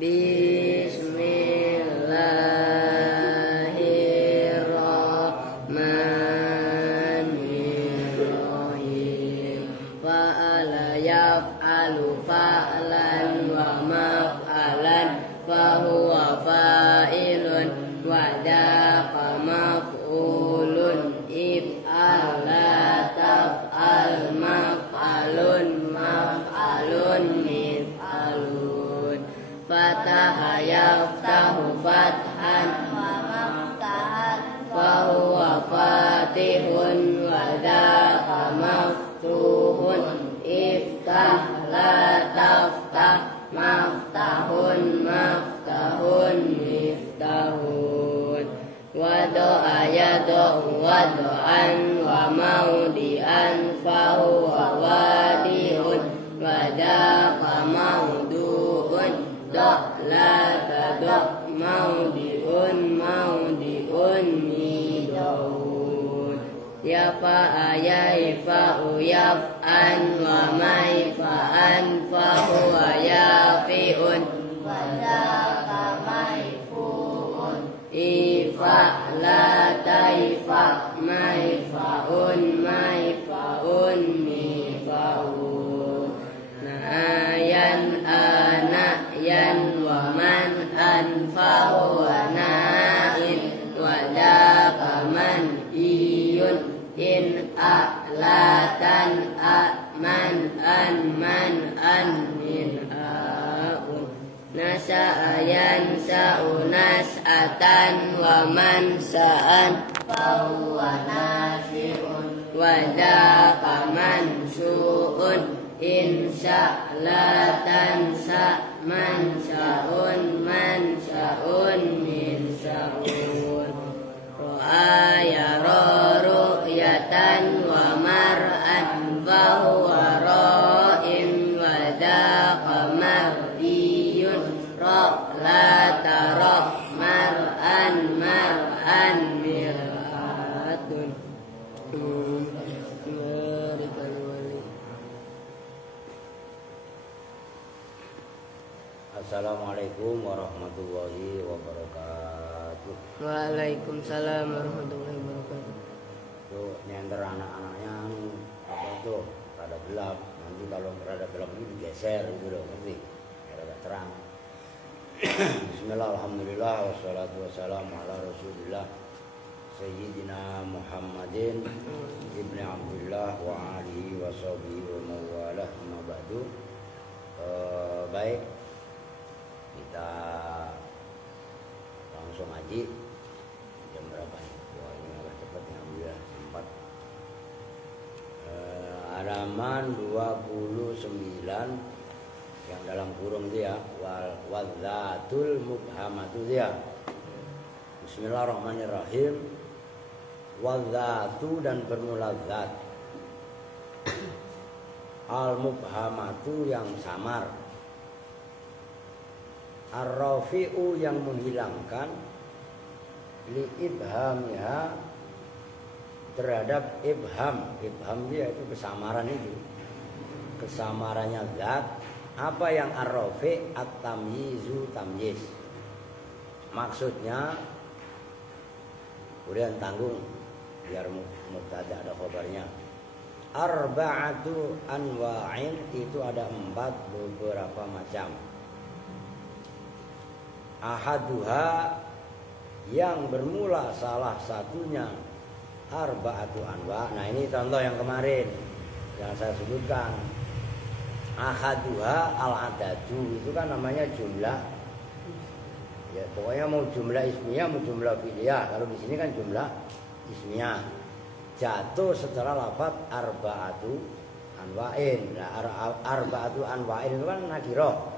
Bismillahirrahmanirrahim. Fa'ala yaf'alu fa'lan wa maf'alan fahuwa fa'ilun wa daqa maf'ulun if'al la taf'al maf'alun maf'alun mif'alun. Fataha yaftahu fathan wa maftahan fahuwa fatihun wa daqa maftuhun iftah la taftah maftahun maftahun miftahun. Wado'a yado'u wado'an wa maudi'an fahuwa wadi'un wa daqa maudu'un do' la tado' maudi'un maudi'un midaun. Yafa'a yaifa'u yaf'an wa maifa'an fahuwa yafi'un wa daqa maifu'un ifa' la taifa' maifa'un maifa'un mifa'un. Na'yan ana'yan wa man'an fahuwa na'in wa daqa man'iyun in a'latan a'man an man an min a'un. Nasa'a yansa'u nas'atan wa mansa'an fahuwa nasi'un wa daqa mansu'un in sya'la tansa' mansa'un mansa'un min sa'un. Ra'a yara ru'yatan wa mar'an fahuwa ra'in wa daqa mar'iyun ra' la tara' mar'an mar'an mir'atun. Assalamualaikum warahmatullahi wabarakatuh. Waalaikumsalam warahmatullahi wabarakatuh. Tuh nyender anak-anaknya apa tuh rada gelap. Nanti kalau rada gelap ini digeser gitu loh, ngerti? Rada terang. Bismillah, alhamdulillah, wassalatu wassalamu ala rasulillah Sayyidina Muhammadin ibni Abdullah wa alihi wa sahbihi wa mawalah amma ba'du. Baik, kita langsung ngaji. Jam berapa nih? Wah, ini agak cepat ya, alhamdulillah sempat. Halaman 29 yang dalam kurung itu ya, wadzatul mubhamatu ya. Bismillahirrahmanirrahim. Wadzatu dan bermula zat. Al mubhamatu yang samar. Ar-rafi'u yang menghilangkan li ibhamiha terhadap ibham. Ibham dia itu kesamaran itu. Kesamarannya zat. Apa yang ar-rafi' at-tamyizu tamyiz. Maksudnya kemudian tanggung biar mubtada ada khabarnya. Arba'atu anwa'in itu ada 4 beberapa macam. Ahaduha yang bermula salah satunya arba'atu anwa'. Nah, ini contoh yang kemarin yang saya sebutkan. Ahaduha al-adadu itu kan namanya jumlah. Ya, pokoknya mau jumlah ismiyah mau jumlah fi'liyah. Kalau di sini kan jumlah ismiyah. Jatuh setelah lafaz arba'atu anwa'in. Nah, arba'atu anwa'in itu kan nakirah.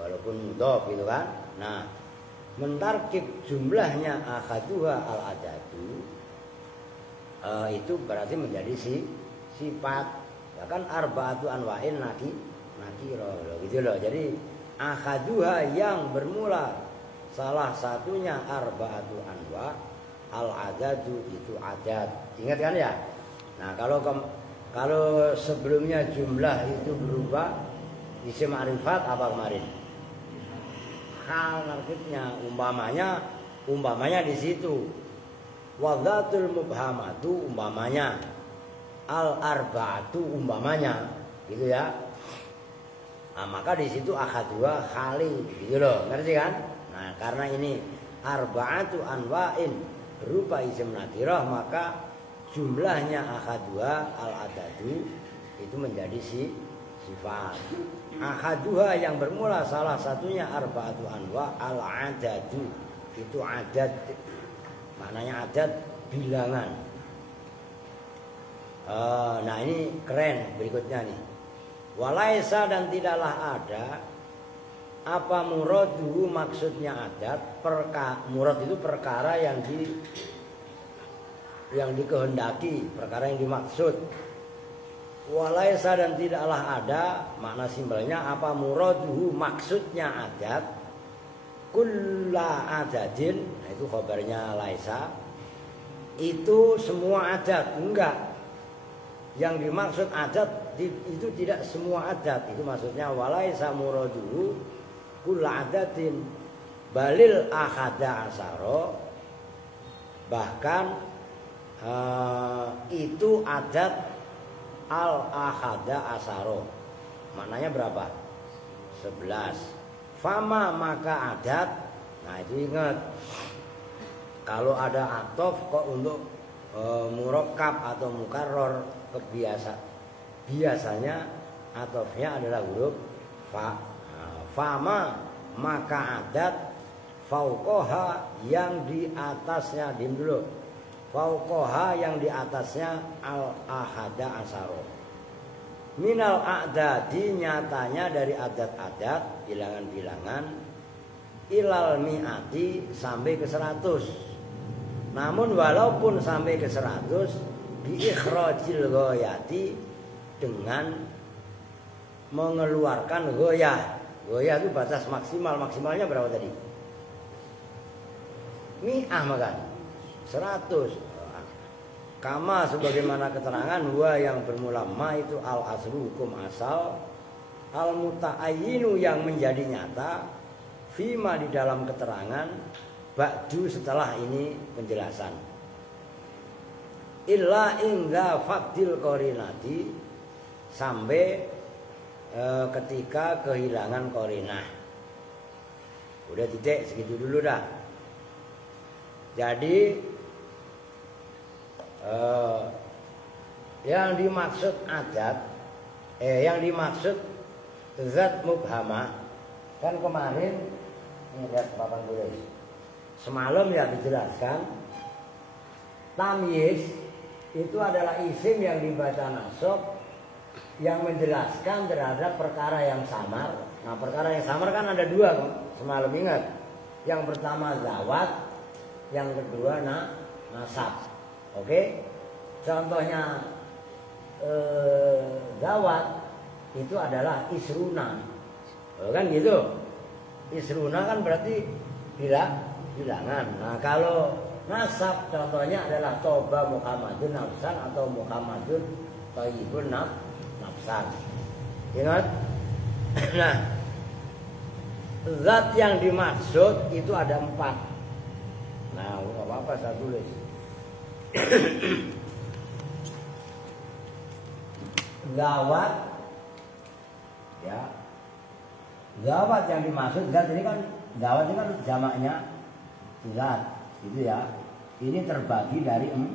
Walaupun mudhof gitu kan. Nah, mentarkib jumlahnya akhaduha al-adadu itu berarti menjadi sifat. Ya kan arba'atu anwa'in nakirah gitu loh. Jadi akhaduha yang bermula salah satunya arba'atu anwa' al-adadu itu adad. Ingat kan ya? Nah, kalau sebelumnya jumlah itu berubah isim ma'rifat apa kemarin? hal narkibnya. Umpamanya di situ. Wadzatul mubhamatu umpamanya. Al arba'atu umpamanya, gitu ya. Nah, maka di situ akhadua khali, gitu loh, ngerti kan? Nah, karena ini arba'atu anwa'in berupa isim nakirah, maka jumlahnya akhadua al adadu itu menjadi sifat. Ahaduha yang bermula salah satunya arba'atu anwa al adadu, itu adad, maknanya adad bilangan. Nah ini keren berikutnya nih. Walaisa dan tidaklah ada apa muraduhu maksudnya adat. Murad itu perkara yang dikehendaki, perkara yang dimaksud. Walaisa dan tidaklah ada, makna simpelnya apa muraduhu maksudnya adat. Kulla adadin, nah itu khabarnya laisa. Itu semua adat, enggak. Yang dimaksud adat itu tidak semua adat. Itu maksudnya walaisa muraduhu kulla adatin balil akhada asaro. Bahkan itu adat al akhada asaro. Maknanya berapa? 11. Fama maka adat. Nah itu ingat, kalau ada atof kok untuk murakkab atau mukarrar biasanya atofnya adalah huruf fa. Fama maka adat fauqoha yang di atasnya, dim dulu, fauqoha yang di atasnya al ahada asaro. Minal a'dadi nyatanya dari adat-adat bilangan-bilangan ilal mi'ati sampai ke 100. Namun walaupun sampai ke 100 biikhrajil ghoyati dengan mengeluarkan ghoyah. Ghoyah itu batas maksimal. Maksimalnya berapa tadi? Mi'ah makan 100. Kama sebagaimana keterangan huwa yang bermula ma itu al aslu hukum asal, al muta'ayyinu yang menjadi nyata, fima di dalam keterangan, ba'du setelah ini penjelasan. Illa ingza faktil korinati sampai ketika kehilangan korinah. Udah titik segitu dulu dah. Jadi yang dimaksud adat, yang dimaksud zat mubhamah kan kemarin ini lihat papan tulis. Semalam ya dijelaskan tamyiz itu adalah isim yang dibaca nasab yang menjelaskan terhadap perkara yang samar. Nah, perkara yang samar kan ada dua, semalam ingat. Yang pertama zawat, yang kedua nasab. Oke? Contohnya zawat itu adalah isruna. Kan gitu. Isruna kan berarti bilangan. Nah, kalau nasab contohnya adalah toba Muhammadun nafsan atau Muhammadun thayyibun nafsan. Ingat? Nah, zat yang dimaksud itu ada 4. Nah, enggak apa-apa saya tulis. Zawat, ya. Zawat yang dimaksud zat ini kan, zawat ini kan jamaknya zat, gitu ya. Ini terbagi dari 4.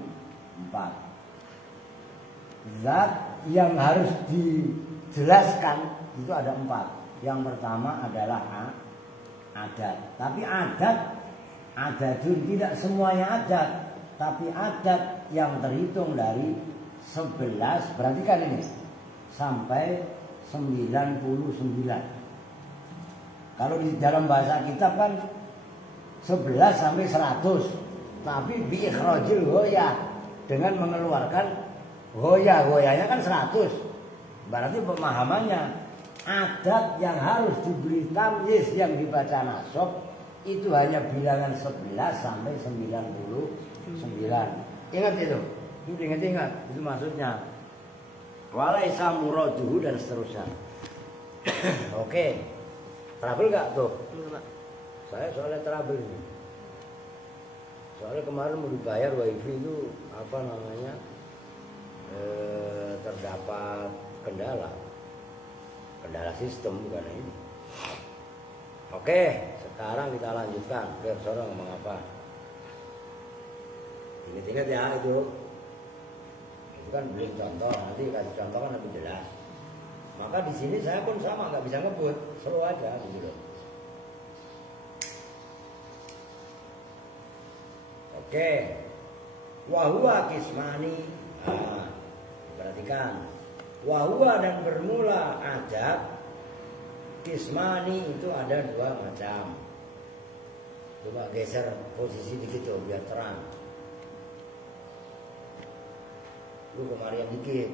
Zat yang harus dijelaskan itu ada 4. Yang pertama adalah adat. Tapi adatun tidak semuanya adat, tapi adat yang terhitung dari 11, berarti kan ini sampai 99. Kalau di dalam bahasa kitab kan 11 sampai 100. Tapi biikhrajil ghoyah, dengan mengeluarkan ghoyahnya kan 100. Berarti pemahamannya adat yang harus diberi tamyiz yang dibaca nasab itu hanya bilangan 11 sampai 99. Ingat itu. Ingat itu maksudnya. Walaisa muraduhu dan seterusnya. Oke. Trouble gak tuh? Enggak, Pak. Saya soalnya trouble ini. Soalnya kemarin mau dibayar wifi itu apa namanya terdapat kendala sistem bukan ini. Oke, sekarang kita lanjutkan. Biar seorang ngomong apa? Ingat-ingat ya itu kan beli contoh, nanti kasih contoh kan lebih jelas. Maka di sini saya pun sama, nggak bisa ngebut, seru aja gitu loh. Oke, wahwa kismani. Nah, perhatikan, wahwa dan bermula adat kismani itu ada dua macam. Coba geser posisi dikit tuh biar terang. Lu kemarian dikit.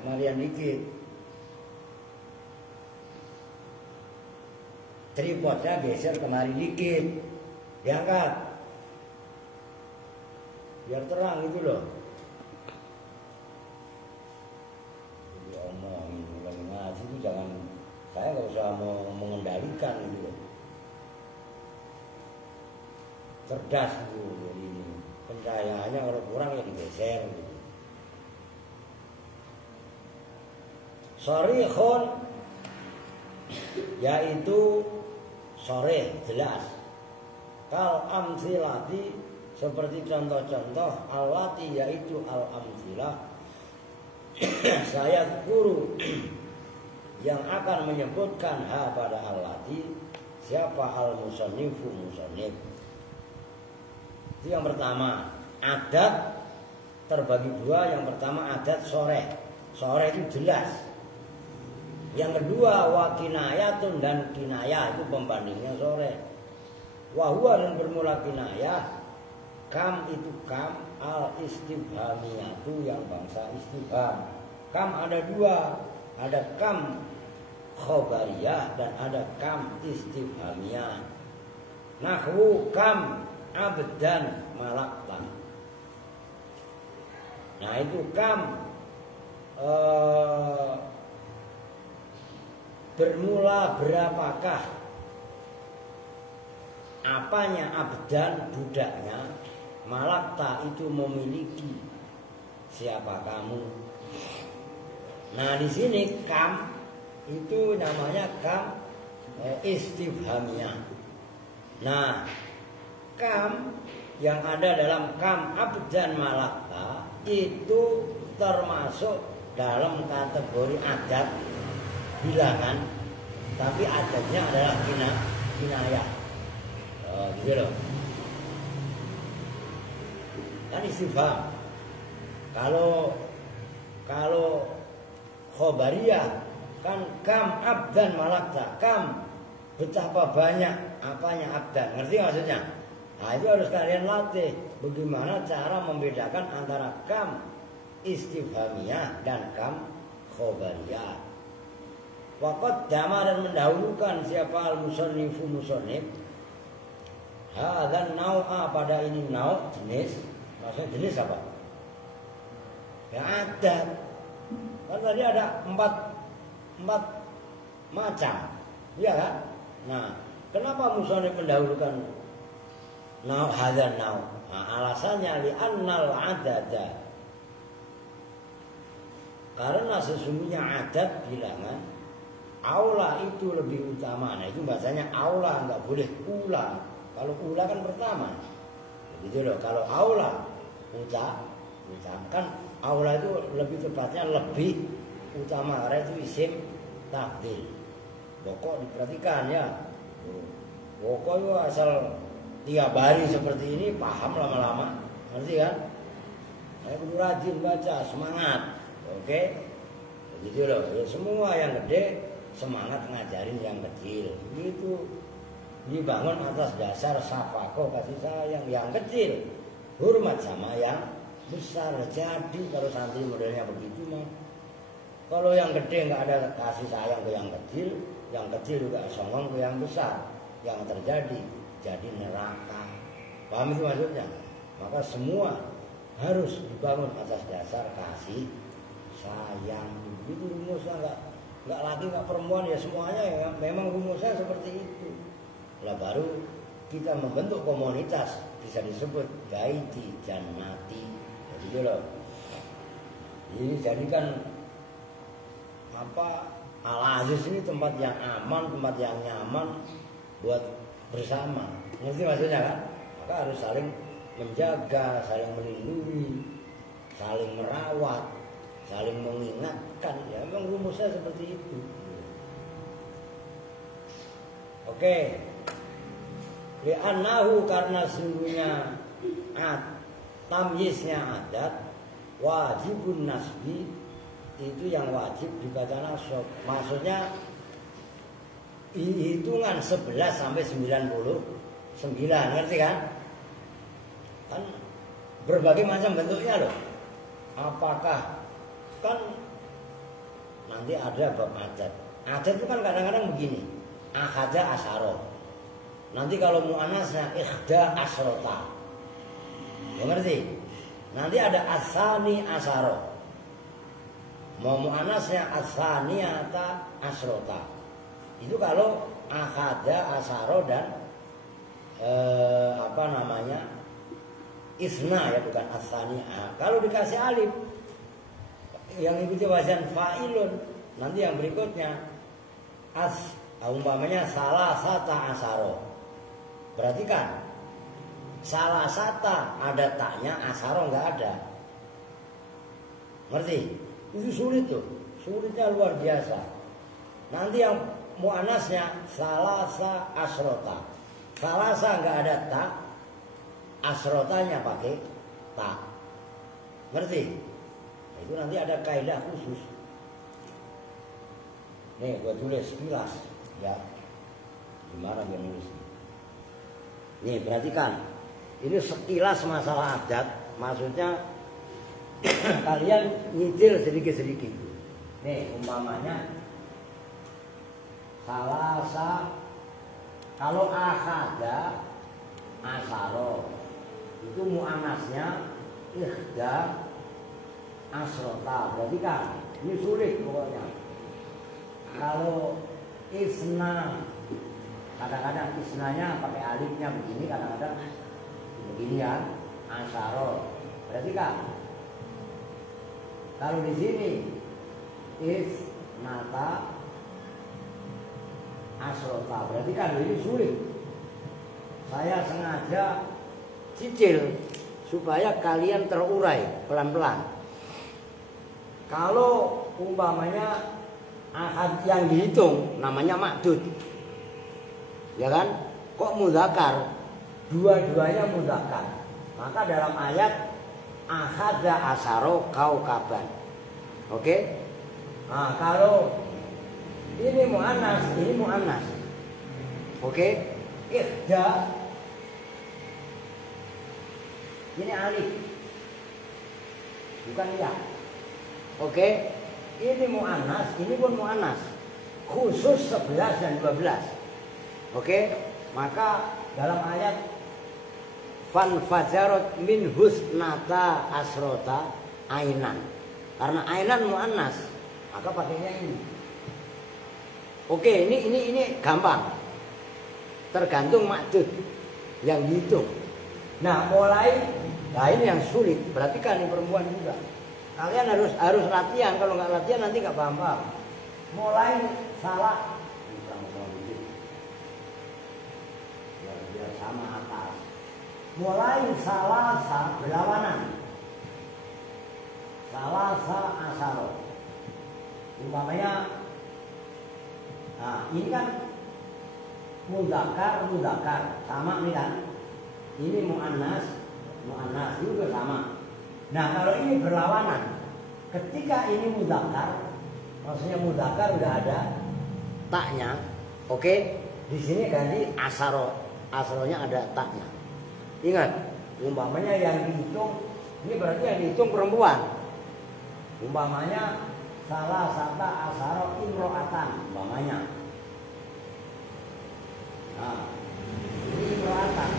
Kemarian dikit. Tripodnya geser kemari dikit. Diangkat. Biar terang gitu loh. Diomongin lagi ngaji itu jangan, saya nggak usah mau mengendalikan gitu loh. Cerdas gitu jadi ini. Pencahayaannya kalau kurang ya digeser gitu. Shorihun yaitu sore jelas. Kal amsilati seperti contoh-contoh alati yaitu al amsilah. Saya guru yang akan menyebutkan ha pada alati siapa al musannifu musannif. Itu yang pertama, adat terbagi dua. Yang pertama adat sore. Sore itu jelas. Yang kedua wakinayatun dan kinayah, itu pembandingnya sore. Wahwa dan bermula kinayah. Kam itu kam al istifhamiyatu yang bangsa istifham. Kam ada dua, ada kam khobariyah dan ada kam istifhamiyah. Nahwu kam abdan malakta. Nah itu kam bermula berapakah, apanya abdan budaknya, malakta itu memiliki siapa kamu. Nah di sini kam itu namanya kam istifhamiyah. Nah kam yang ada dalam kam abdan malakta itu termasuk dalam kategori adat bilangan, tapi adatnya adalah kinayah. Gitu loh. Kan istifham. Kalau khobariyah kan kam abdan malakta, kam betapa banyak apanya abdan. Ngerti maksudnya? Nah itu harus kalian latih. Bagaimana cara membedakan antara kam istifhamiyah dan kam khobariyah. Waqad dama dan mendahulukan siapa al-musannifu musannif. Hadzal nau'a pada ini nau' jenis. Maksudnya jenis apa? Ya adat. Kan tadi ada empat macam. Iya kan? Nah, kenapa musannif mendahulukan nau' hadzal nau'? Nah, alasannya li'annal adada. Karena sesungguhnya adat bilangan aula itu lebih utama. Nah itu bahasanya aula, nggak boleh ula. Kalau ula kan pertama. Begitu loh. Kalau aula kan aula itu lebih tepatnya lebih utama. Karena itu isim tafdil. Pokok diperhatikan ya. Pokok itu asal 3 baris seperti ini paham lama-lama. Ngerti kan? Saya perlu rajin baca, semangat. Oke? Begitu loh. Ya, semua yang gede semangat ngajarin yang kecil. Gitu. Dibangun atas dasar safaqah kasih sayang. Yang kecil hormat sama yang besar. Jadi kalau santri modelnya begitu mah, kalau yang gede nggak ada kasih sayang ke yang kecil juga songong ke yang besar. Yang terjadi jadi neraka. Paham itu maksudnya? Maka semua harus dibangun atas dasar kasih sayang. Itu rumusnya nggak laki nggak perempuan ya semuanya ya memang rumusnya seperti itu. Lah baru kita membentuk komunitas bisa disebut baiti jannati. Jadi gitu loh. Jadi jadikan apa Al-Aziz ini tempat yang aman, tempat yang nyaman buat bersama. Ngerti maksudnya kan? Maka harus saling menjaga, saling melindungi, saling merawat, saling mengingatkan. Ya memang rumusnya seperti itu. Oke. Li'annahu karena sungguhnya tamyiznya adat wajibun nasbi itu yang wajib dibaca nasab. Maksudnya hitungan 11 sampai 99, ngerti kan? Kan berbagai macam bentuknya loh. Apakah kan nanti ada bab adat. Adat itu kan kadang-kadang begini. Ahada asyara. Nanti kalau muannasnya ikhda asrota. Ya ngerti? Nanti ada asani asyara. Mau muannasnya asaniyata asrota. Itu kalau ahada asyara dan isna ya bukan asani'ah. Kalau dikasih alif yang ikuti wazan fa'ilun, nanti yang berikutnya umpamanya salah sata asaro. Berarti kan salah sata ada taknya, asaro nggak ada. Ngerti? Itu sulit tuh, sulitnya luar biasa. Nanti yang muannasnya salasa asrota. Salasa nggak ada tak, asrotanya pakai tak. Ngerti? Nah, itu nanti ada kaidah khusus. Nih, gua tulis sekilas ya. Gimana gue nulis? Nih, perhatikan. Ini sekilas masalah adat, maksudnya kalian nyicil sedikit-sedikit. Nih, umpamanya salasa, kalau ahada asaro itu muannasnya ikhda asrota. Berarti kan ini sulit pokoknya. Kalau isna, kadang-kadang isnanya pakai alifnya begini, kadang-kadang beginian asaro. Berarti kan kalau di sini isnata asrota, berarti kan ini sulit. Saya sengaja cicil supaya kalian terurai pelan-pelan. Kalau umpamanya ahad yang dihitung namanya ma'dud, ya kan? Kok mudzakkar? Dua-duanya mudzakkar. Maka dalam ayat ahada asaro kaukaban. Oke? Nah, kalau ini muannas, ini muannas. Oke? Ikhda ini alif, bukan ya. Oke? Ini muannas, ini pun muannas. Khusus 11 dan 12. Oke? Maka dalam ayat fan fajarat min husnata asrota ainan. Karena ainan muannas, maka pakainya ini. Oke, ini gampang. Tergantung maksud yang dihitung. Nah, nah ini yang sulit. Perhatikan ini perempuan juga. Kalian harus latihan. Kalau nggak latihan nanti nggak paham. Mulai salah. Biar sama atas. Mulai salasa berlawanan. Salasa asaro. Umpamanya, nah ini kan mudzakkar sama nih kan. Ini muannas juga sama. Nah, kalau ini berlawanan, ketika ini mudzakkar, maksudnya mudzakkar udah ada taknya, oke? Di sini ganti asaro, asaronya ada taknya. Ingat, umpamanya yang dihitung, ini berarti yang dihitung perempuan. Umpamanya salah sata asaro imro'atan, umpamanya. Nah, ini imro'atan,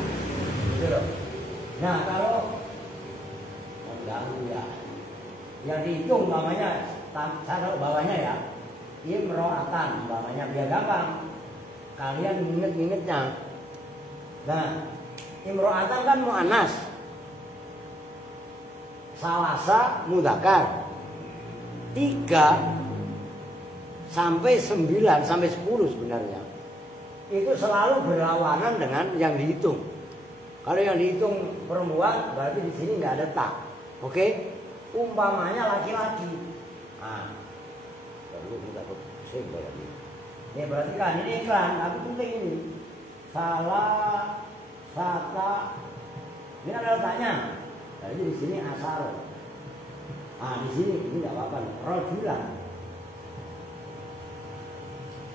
gitu loh. Nah, kalau ganggu ya. Yang dihitung namanya taruh bawahnya ya. imro'atan, umpamanya biar gampang kalian inget-ingetnya. Nah, imro'atan kan mu'annas, salasa mudzakkar. 3 sampai 9 sampai 10 sebenarnya itu selalu berlawanan dengan yang dihitung. Kalau yang dihitung perempuan berarti di sini nggak ada tak. Oke? Umpamanya laki-laki. Nah, perlu kita pusing lagi. Ya berarti kan ini iklan, tapi penting ini. Salah sata. Ini ada letaknya. Jadi di sini asaro. Nah di sini ini nggak apa-apa. Rojulan.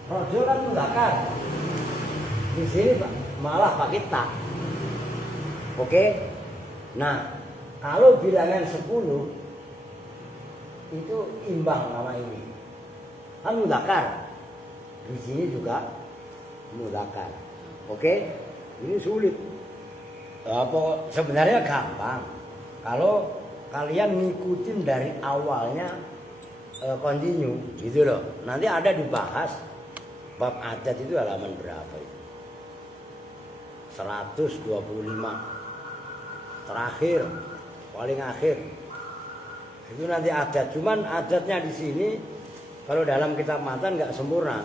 Rojul kan mudzakkar. Di sini malah pakai tak. Oke? Nah, kalau bilangan 10 itu imbang nama ini. Kan mudzakkar. Di sini juga mudzakkar. Oke? Ini sulit. Apa sebenarnya gampang. Kalau kalian ngikutin dari awalnya continue gitu loh. Nanti ada dibahas bab adat itu halaman berapa itu? 125. Terakhir, paling akhir. Itu nanti adat. Cuman adatnya di sini kalau dalam kitab matan nggak sempurna.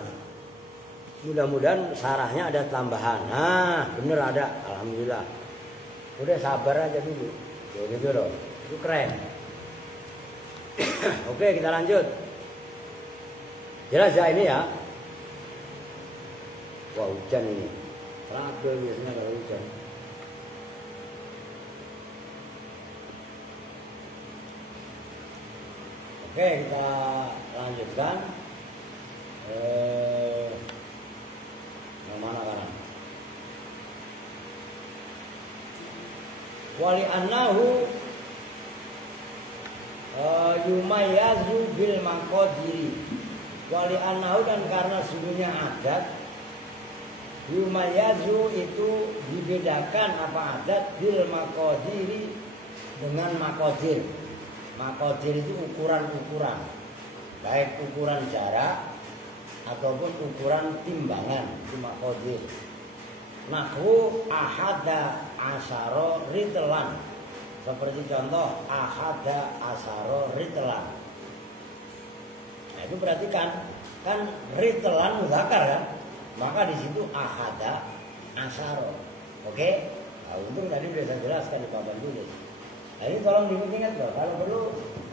Mudah-mudahan sarahnya ada tambahan. Nah, bener ada. Alhamdulillah. Udah sabar aja dulu. Gitu loh. Itu keren. Oke, kita lanjut. Jelas ya ini ya. Wah, hujan ini. Raga biasanya kalau hujan. Oke, kita lanjutkan. Yang mana kan? Wali annahu yumayyazu bil maqadiri. Wali annahu dan karena sungguhnya adat yumayyazu itu dibedakan apa adat bil maqadiri dengan maqadir. Maqadir itu ukuran-ukuran, baik ukuran jarak ataupun ukuran timbangan, itu maqadir. Nahwu ahada asyara ritlan. Seperti contoh ahada asyara ritlan. Nah, itu berarti kan ritlan mudzakkar kan? Maka di situ ahada asyara. Oke? Nah, untung tadi sudah saya jelaskan di papan tulis. Nah, ini tolong diingat loh. Kalau perlu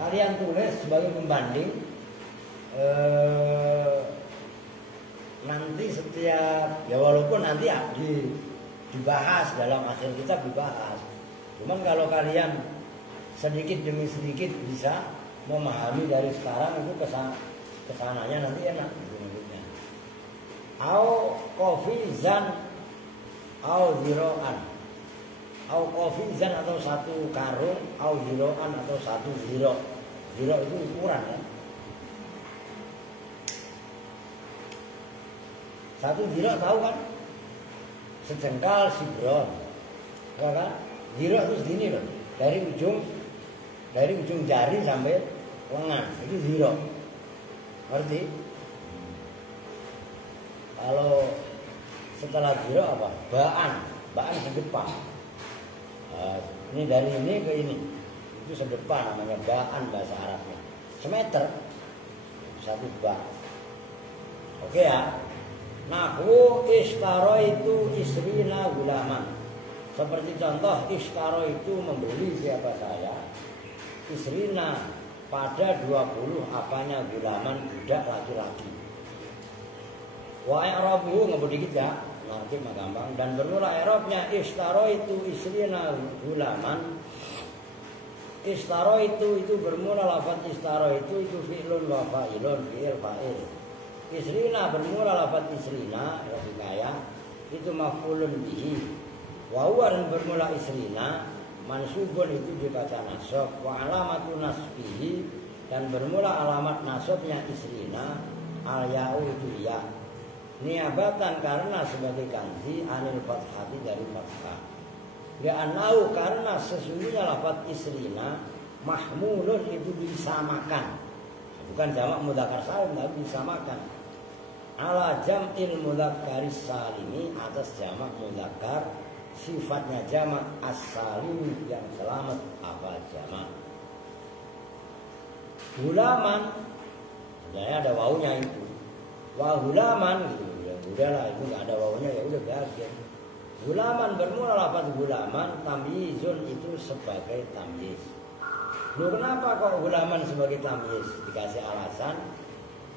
kalian tulis sebagai pembanding. Nanti setiap ya walaupun nanti ya dibahas dalam akhir kitab dibahas. Cuman kalau kalian sedikit demi sedikit bisa memahami dari sekarang itu kesananya nanti enak gitu maksudnya. Au qafizan au ziroan. Au qafizan atau satu karung, au ziroan atau satu ziro. Ziro itu ukuran ya. Satu ziro tahu kan? Sejengkal sibron. Ya kan? Ziro itu segini loh. Dari ujung jari sampai lengan. Itu ziro. Ngerti? Kalau setelah ziro apa? Baan sedepan. Ini dari ini ke ini. Itu sedepan namanya baan bahasa Arabnya. Semeter. Satu bak. Oke ya. Nahwu ishtaro itu isrina gulaman. Seperti contoh ishtaro itu membeli siapa saya isrina pada 20 apanya gulaman budak laki-laki. Wa i'rabuhu ngebut dikit ya. Nanti mah gampang dan bermula i'rabnya ishtaro itu isrina gulaman. Ishtaro itu bermula lafaz ishtaro itu fi'lun wa fa'ilun fi'il fa'il. Isrina bermula lafaz isrina kaya itu maf'ulun bihi. Wa huwa bermula isrina mansubun itu dibaca nasab wa alamatu nasbihi dan bermula alamat nasabnya isrina al ya'u itu ya. Niabatan karena sebagai ganti anil fathati dari fathah. Li'annahu karena sesungguhnya lafaz isrina mahmulun itu disamakan. bukan jamak mudzakkar salim tapi disamakan. Ala jam'il mudzakkaris salimi, atas jamak mudzakkar sifatnya jamak as-salim yang selamat. Apa jamak? Hulaman, sebenarnya ada wawunya itu. Wa hulaman gitu. Ya udahlah, itu enggak ada wawunya, ya udah bahagia. Hulaman bermula lafaz hulaman, tamyizun itu sebagai tamyiz. Loh, kenapa kok hulaman sebagai tamyiz? Dikasih alasan.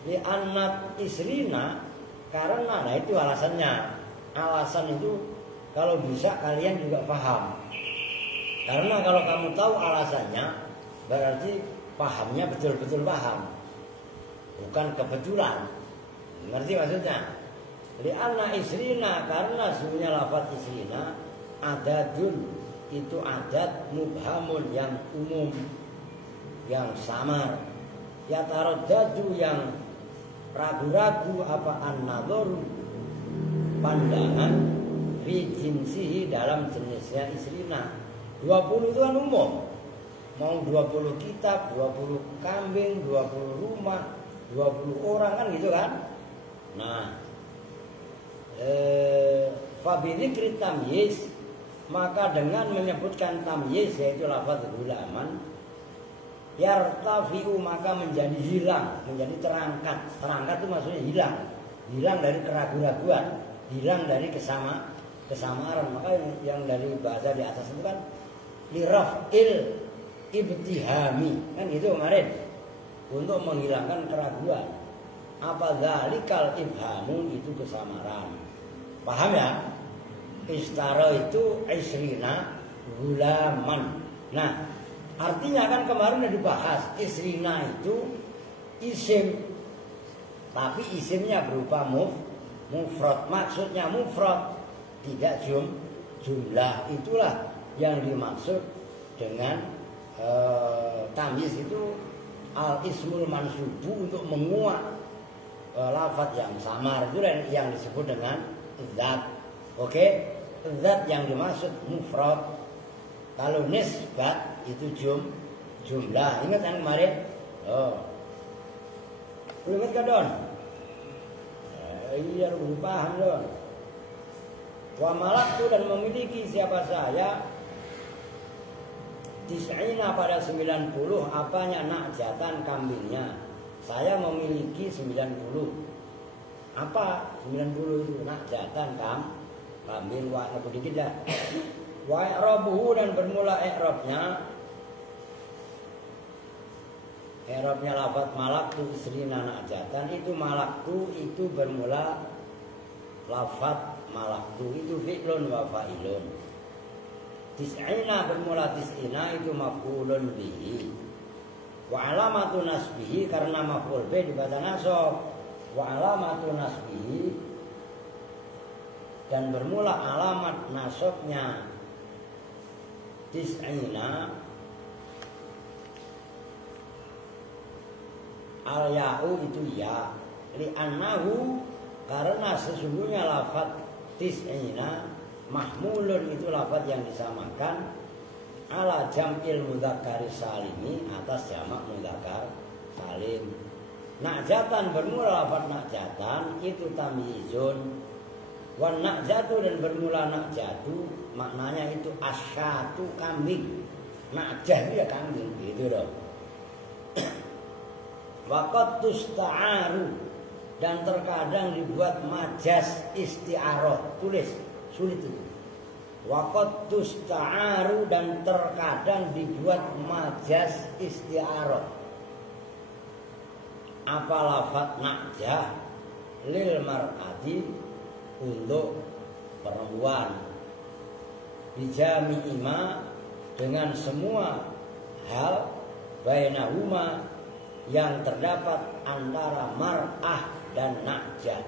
Li annat isrina, karena nah itu alasannya. Alasan itu kalau bisa kalian juga paham. Karena kalau kamu tahu alasannya, berarti pahamnya betul-betul paham. Bukan kebetulan. Ngerti maksudnya? Li'anna isrina, karena sebenarnya lafaz isrina adadun, itu adat mubhamun yang umum, yang samar. Ya taraddadu, yang ragu-ragu, apa an-nadhar, pandangan fi jinsihi, dalam jenisnya isrina. 20 itu kan umum. Mau 20 kitab, 20 kambing, 20 rumah, 20 orang kan gitu kan. Nah, fabidikri tamyiz, maka dengan menyebutkan tamyiz yaitu lafaz hulaman, yartafi'u, maka menjadi hilang, menjadi terangkat. Terangkat itu maksudnya hilang. Hilang dari keraguan-raguan, hilang dari kesamaan. Maka yang dari bahasa di atas itu kan liraf'il ibtihami, kan itu kemarin, untuk menghilangkan keraguan. Apa dzalikal ibhamu, itu kesamaran. Paham ya? Istara itu isrina hulaman. Nah, artinya kan kemarin sudah dibahas, isrina itu isim, tapi isimnya berupa mufrad. Maksudnya mufrad, tidak jumlah. Itulah yang dimaksud dengan tamyiz itu al-ismul mansubu, untuk menguak lafaz yang samar. Itu yang disebut dengan zat. Oke? Zat yang dimaksud mufrad. Kalau nisbat itu jumlah. Ingat yang kemarin? Oh. Belum ingat kan, Don? Iya, belum paham, Don. Wa malaktu, dan memiliki siapa saya, tis'ina pada 90, apanya, nakjatan, kambingnya. Saya memiliki 90. Apa 90 itu? Nakjatan, kambing. Wa lebih dikit dah. Wa i'rabuhu, dan bermula i'rabnya. I'rabnya lafaz malaktu isrina nakjatan, itu malaktu itu bermula lafaz malaktu, itu fi'lun wa fa'ilun. Tis'ina bermula tis'ina, itu maf'ulun bihi. Wa alamatu nasbihi, karena maf'ul bih dibaca nasab. Wa alamatu nasbihi, dan bermula alamat nasabnya tis'ina al-ya'u, itu ya. Li'annahu, karena sesungguhnya lafaz tis'ina mahmulun, itu lafaz yang disamakan ala jam'il mudzakkari salimi, atas jamak mudzakkar salim. Nakjatan bermula lafaz nakjatan, itu tamyizun. Wan nakjatu, dan bermula nakjatu, maknanya itu asyatu, kambing. Nakjah itu ya kambing, gitu loh. Waqad tusta'aru, dan terkadang dibuat majas isti'arah. Tulis, sulit itu. Waqad tusta'aru, dan terkadang dibuat majas isti'arah. Apa lafaz nakjah? Lil mar'ati, untuk perempuan. Bijami'i ma, dengan semua hal, bainahuma, yang terdapat antara mar'ah dan nakjah.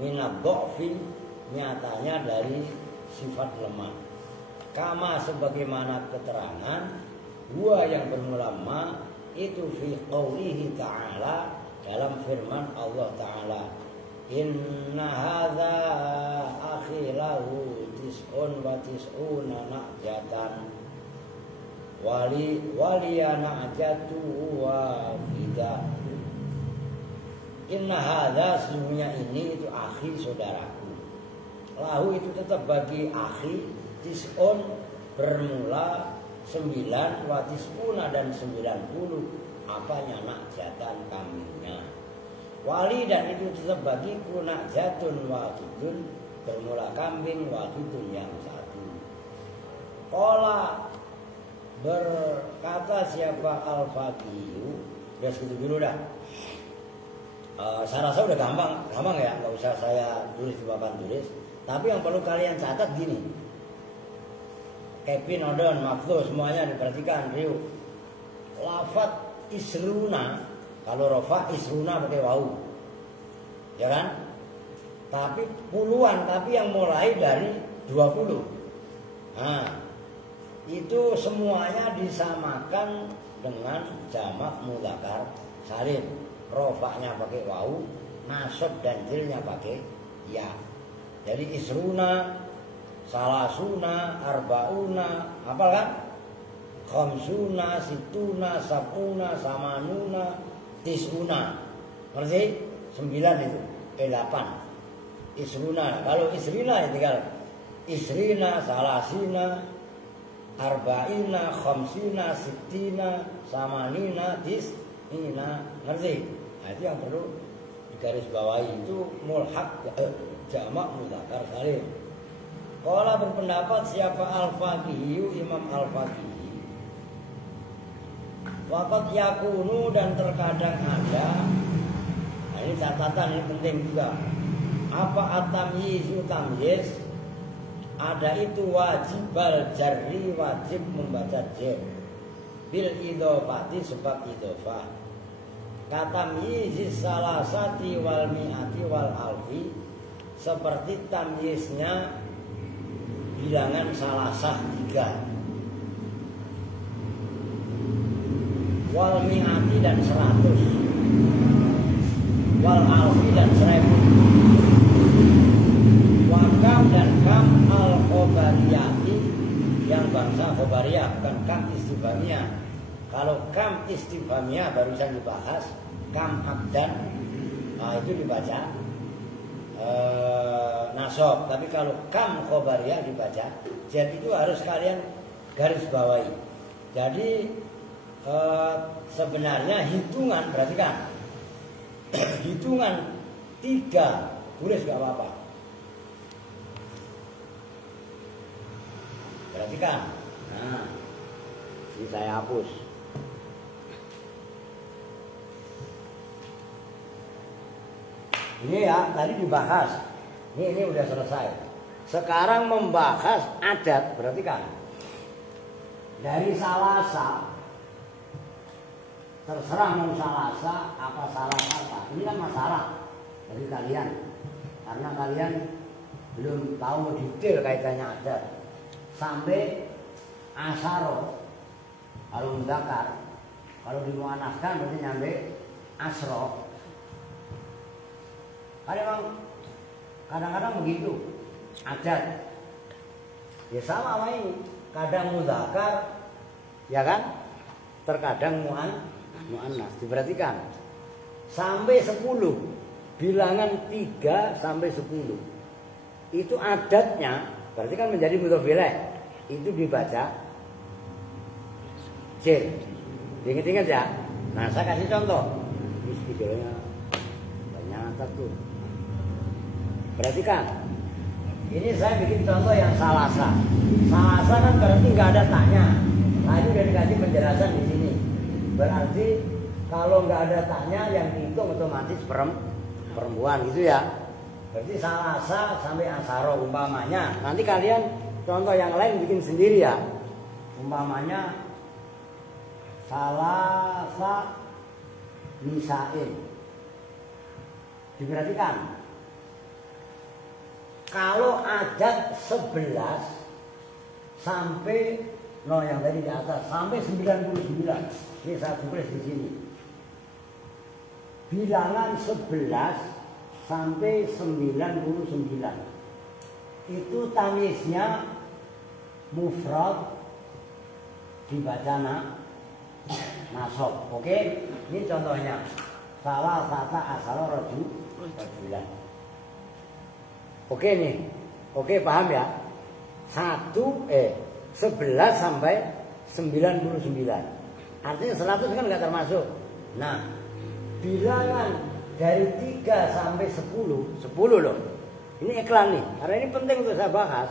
Minad dha'fi, nyatanya dari sifat lemah. Kama, sebagaimana keterangan, huwa yang bermula ma, itu fi qaulihi ta'ala, dalam firman Allah Ta'ala, inna hadza akhi lahu tis'un wa tis'una nakjatan waliyana ajatu wa fida. Inna hadza, sesungguhnya ini itu akhi, saudaraku. Lahu itu tetap bagi akhi tis'un, bermula 9, wa tis'una dan 90. Apanya? Nakjatan, kambingnya. Wali dan itu tetap bagiku nakjatun waqidun, bermula kambing, waqidun yang satu. Qala, berkata siapa al-faqihu, udah segitu dulu dah. Saya rasa udah gampang ya, nggak usah saya tulis di papan tulis. Tapi yang perlu kalian catat gini, Kevin, Odon, Maflu, semuanya diperhatikan. Riu, lafat isruna, kalau rofa isruna pakai wau, ya kan? Tapi puluhan, tapi yang mulai dari 20. Nah, itu semuanya disamakan dengan jamak mudzakkar salim. Rofaknya pakai wau, nasab dan jilnya pakai ya. Jadi isruna, salasuna, arbauna, apa kan? Khamsuna, situna, sabuna, samanuna, tisuna. Ngerti? 9 itu, 8. Isruna. Kalau isrina ya tinggal isrina, salasina, arba'ina, khamsina, sittina, samanina, tis'ina. Ngerti? Nah, itu yang perlu digaris bawahi, itu mulhaq jamak mudzakkar salim. Qala, berpendapat siapa al-faqihi, Imam al-faqihi. Waqad yakunu, dan terkadang ada. Nah, ini catatan, ini penting juga. Apa at-tamyizu, tamyiz? Ada itu wajibal jarri, wajib membaca jar. Bil idhofati, sebab idhofah. Katamyizis salasati wal mi'ati wal alfi, seperti tamyiznya bilangan salasah 3, wal mi'ati dan 100, wal alfi dan 1000, wakam dan kam al khobariyati, yang bangsa khobariyah, bukan kam istifhamiyah. Kalau kam istifhamiyah barusan dibahas, kam abdan, nah itu dibaca nasab. Tapi kalau kam khobariyah dibaca jar, itu harus kalian garis bawahi. Jadi sebenarnya hitungan, perhatikan, hitungan 3 tulis gak apa-apa. Perhatikan. Nah, ini saya hapus. Ini ya, tadi dibahas. Ini udah selesai. Sekarang membahas adat, perhatikan. Dari salasa, terserah mau salasa apa salasa. Ini kan masalah bagi kalian, karena kalian belum tahu detail kaitannya adat. Sampai asaro, kalau mudzakkar, kalau dimuannaskan berarti nyampe asro. Kan memang kadang-kadang begitu adat. Ya sama sama ini, kadang mudzakkar, ya kan? Terkadang muannas. Diperhatikan. Sampai 10, bilangan 3 sampai 10. Itu adatnya, berarti kan menjadi mudhof ilaih. Itu dibaca jar. Ingat-ingat ya. Nah, saya kasih contoh. Ini videonya banyak tuh. Perhatikan, ini saya bikin contoh yang salasa. Salasa kan berarti nggak ada taknya. Tadi udah dikasih penjelasan di sini. Berarti kalau nggak ada taknya, yang dihitung otomatis perempuan gitu ya. Berarti salasa sampai asaro umpamanya. Nanti kalian contoh yang lain bikin sendiri ya. Umpamanya salasa nisain. Diperhatikan. Kalau adat 11 sampai yang tadi di atas sampai 99. Ini saya tulis di sini. Bilangan 11 sampai 99. Itu tamyiznya mufrad dibaca nasab. Oke, ini contohnya. Salah sata asal rajulan. Oke nih. Oke, paham ya? 11 sampai 99. Artinya 100 kan nggak termasuk. Nah, bilangan dari 3 sampai 10 loh. Ini iklan nih, karena ini penting untuk saya bahas.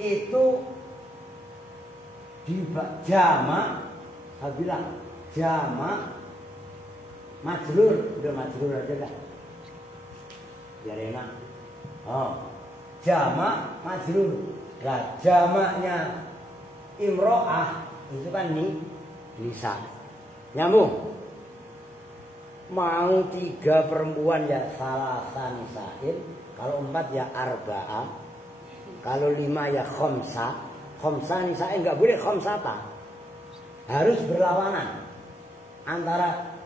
Itu jamak, saya bilang jamak majrur, udah majrur aja kan? Biar enak. Oh, jamak majrur. Nah, jamaknya imro'ah itu kan nisa. Nyambung. Mau 3 perempuan ya salasa nisain, kalau 4 ya arba'ah, kalau 5 ya khomsa. Khomsa nisain nggak boleh khomsata, harus berlawanan antara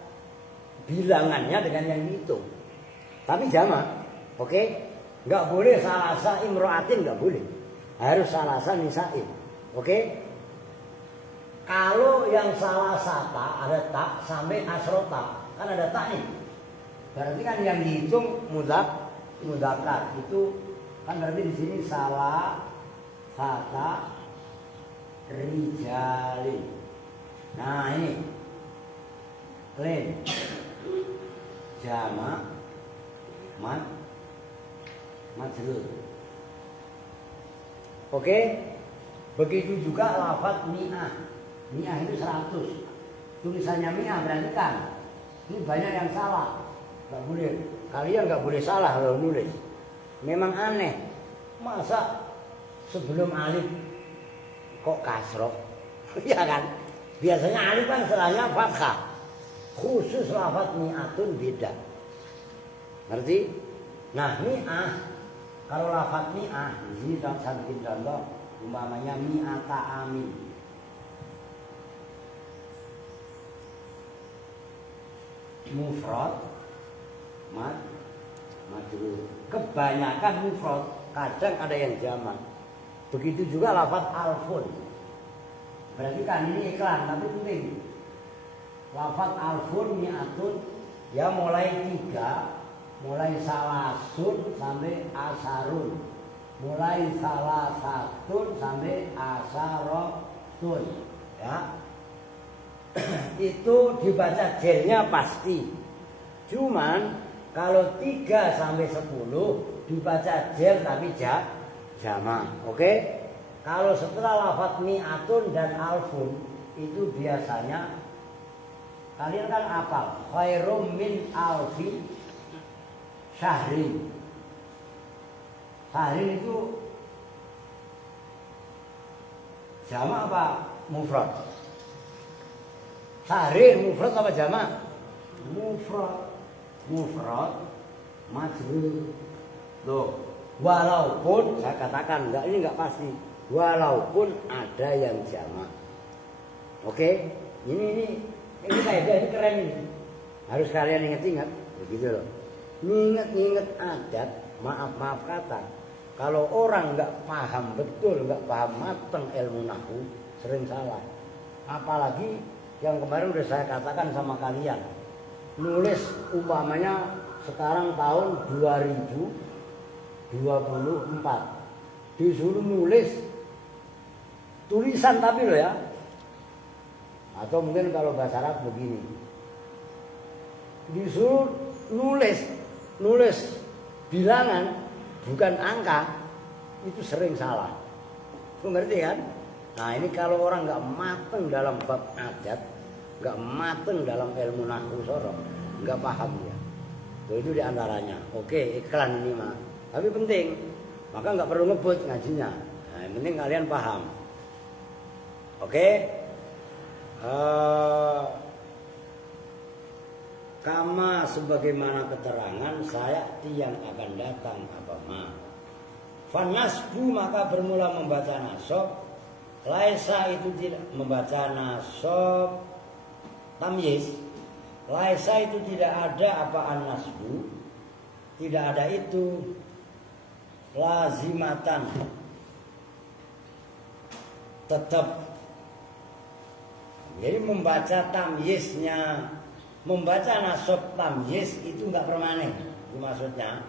bilangannya dengan yang dihitung. Tapi jamak, oke? Nggak boleh salasa imro'atin, nggak boleh, harus salasa nisain, oke? Kalau yang salasata ada tak sampai asrota, kan ada tak nih. Berarti kan yang dihitung mudzakkar itu kan berarti di sini salah sata rijali. Nah ini lain jamak majrur. Oke, begitu juga lafaz mi'ah. Mi'ah itu 100. Tulisannya mi'ah berarti kan ini banyak yang salah. Gak boleh. Kalian gak boleh salah kalau nulis. Memang aneh. Masa sebelum alif kok kasroh? Ya kan? Biasanya alif kan setelahnya fathah. Khusus lafaz mi'atun beda. Ngerti? Nah mi'ah, kalau lafaz mi'ah di sini saya bikin contoh, umpamanya mi'ata amin. Mufrad majrur. Kebanyakan mufrad, kadang ada yang jamak. Begitu juga lafaz alfun. Berarti kan ini iklan tapi penting. Lafaz alfun mi'atun ya mulai 3, mulai salasun sampai asarun, mulai salasatun sampai asarotun, ya. Itu dibaca jelnya pasti. Cuman kalau 3 sampai 10 dibaca jel tapi jamak. Oke? Kalau setelah lafaz mi'atun dan alfun itu biasanya kalian kan apa? Khairum min alfi syahrin. Syahrin itu jamak apa mufrad? Syahrin mufrad apa jamak? Mufrad majrur. Loh, walaupun saya katakan ini enggak pasti. Walaupun ada yang jamak. Oke? Ini kaidah ini keren ini. Harus kalian ingat-ingat begitu loh. Ingat-ingat adat, maaf kata. Kalau orang enggak paham betul, enggak paham mateng ilmu nahwu, sering salah. Apalagi yang kemarin udah saya katakan sama kalian. Nulis umpamanya sekarang tahun 2024. Disuruh nulis tulisan tapi loh ya. Atau mungkin kalau bahasa Arab begini. Disuruh nulis bilangan bukan angka, itu sering salah. Lu ngerti kan? Nah ini kalau orang nggak mateng dalam bab adat, nggak mateng dalam ilmu nahwu sorong, nggak paham ya. Itu diantaranya. Oke, iklan ini mah, tapi penting. Maka nggak perlu ngebut ngajinya. Nah, yang penting kalian paham. Oke. Kama sebagaimana keterangan saya yang akan datang apa mah. Fanasbu maka bermula membaca nasab. Laisa itu tidak membaca nasab tamyiz. Laisa itu tidak ada apaan nasbu. Tidak ada itu lazimatan. Tetap Jadi membaca tamyiznya, membaca nasab tamyiz itu enggak permanen. Itu maksudnya.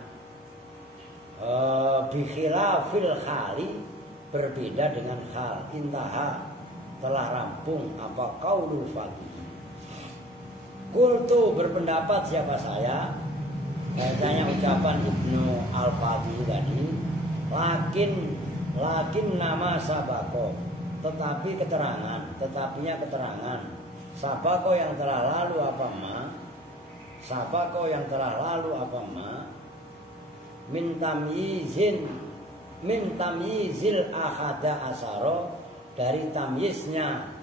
Bikhilafil khali, berbeda dengan hal. Intaha, telah rampung apa qaulul faqih. Qultu, berpendapat siapa saya? Kayaknya ucapan Ibnu Al-Faqih tadi. Lakin nama sabako, tetapi keterangan, tetapinya keterangan. Sabako yang telah lalu apa ma? Sabako yang telah lalu apa ma? Min tamyizil ahada asaro, dari tamyiznya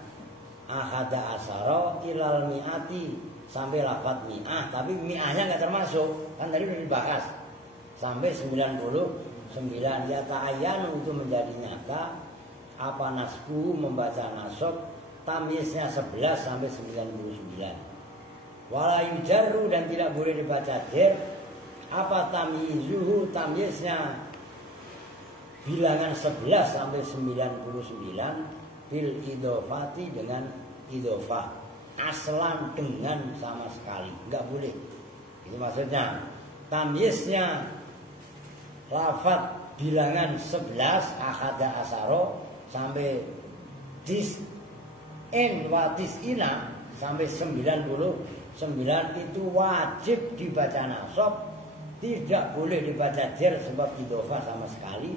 ahada asaro ilal mi'ati, sampai lafadz mi'ah, tapi mi'ahnya nggak termasuk, kan tadi udah dibahas sampai 99. Ya ta'ayyanu, itu menjadi nyata apa nasbu, membaca nasab tamyiznya 11 sampai 99. Wala yujarru, dan tidak boleh dibaca jar apa tamyizuhu, tamyiznya bilangan 11 sampai 99 bil idhofati, dengan idhofah, aslan, dengan sama sekali enggak boleh. Itu maksudnya tamyiznya lafaz bilangan 11 ahada asaro sampai tis'in wa tis'ina sampai 99 itu wajib dibaca nasab. Tidak boleh dibaca jar sebab idhofah sama sekali.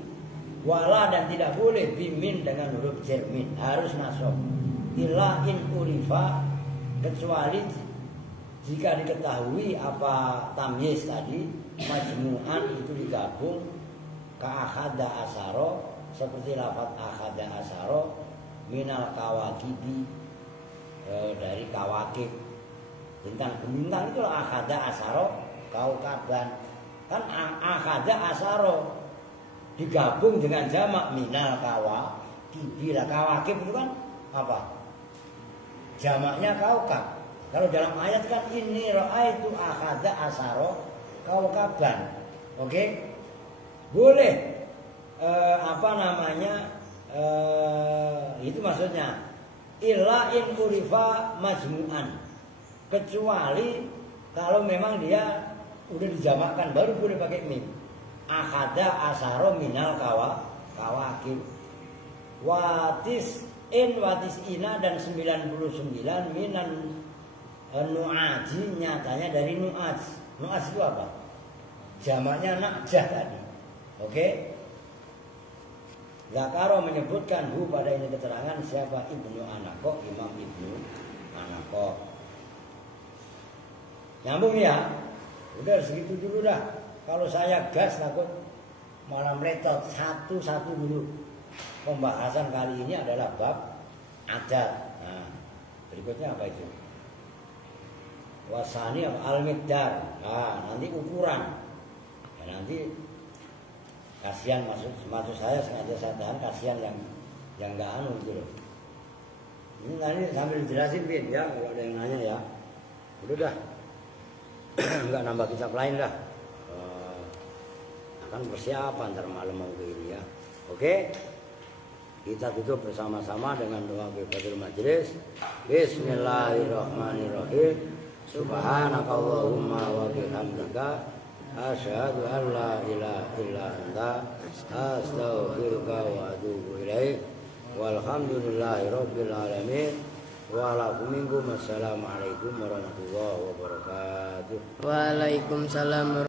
Wala, dan tidak boleh bimin dengan huruf jar min, harus nasab. Illa in urifa, kecuali jika diketahui apa tamyiz tadi majmu'an, itu digabung ka akhada asaro, seperti lafaz akhada asaro minal kawakibi, dari kawakib, bintang-bintang itu akhada asaro kaukaban. Kan akhada asaro digabung dengan jamak minal kawakibi. Kawakib itu kan apa? Jamaknya kaukab. Kalau dalam ayat kan ini ra'aitu akhada asaro kaukaban. Oke? Boleh itu maksudnya illa in urifa majmu'an, kecuali kalau memang dia udah dijamakkan baru boleh pakai mim. Akhada asaro minal kawakib. Watis ina, dan 99 minan nu'aji, nyatanya dari nu'aj. Nu'aj itu apa? Jamaknya na'jah tadi. Oke? Zakaro menyebutkan pada ini keterangan siapa? Ibnu Anako, Imam Ibnu Anako. Nyambung ya? Udah segitu dulu dah. Kalau saya gas takut malah meletot. Satu-satu dulu. Pembahasan kali ini adalah bab adat. Nah, berikutnya apa itu? Wasani al-miqdar. Nah, nanti ukuran. Ya, nanti kasihan maksud saya, sengaja saya tahan, kasihan yang nggak anu gitu loh. Ini nanti sambil dijelasin Bin ya, kalau ada yang nanya ya. Udah dah. Enggak nambah kitab lain dah. Akan persiapan ntar malam mau ke ini ya. Oke. Kita tutup bersama-sama dengan doa kifadul majlis. Bismillahirrahmanirrahim. Subhanakallahumma wa bihamdika asyhadu an la ilaha illa anta astaghfiruka wa atubu ilaik. Walhamdulillahirabbil alamin. Assalamualaikum warahmatullahi wabarakatuh. Waalaikumsalam.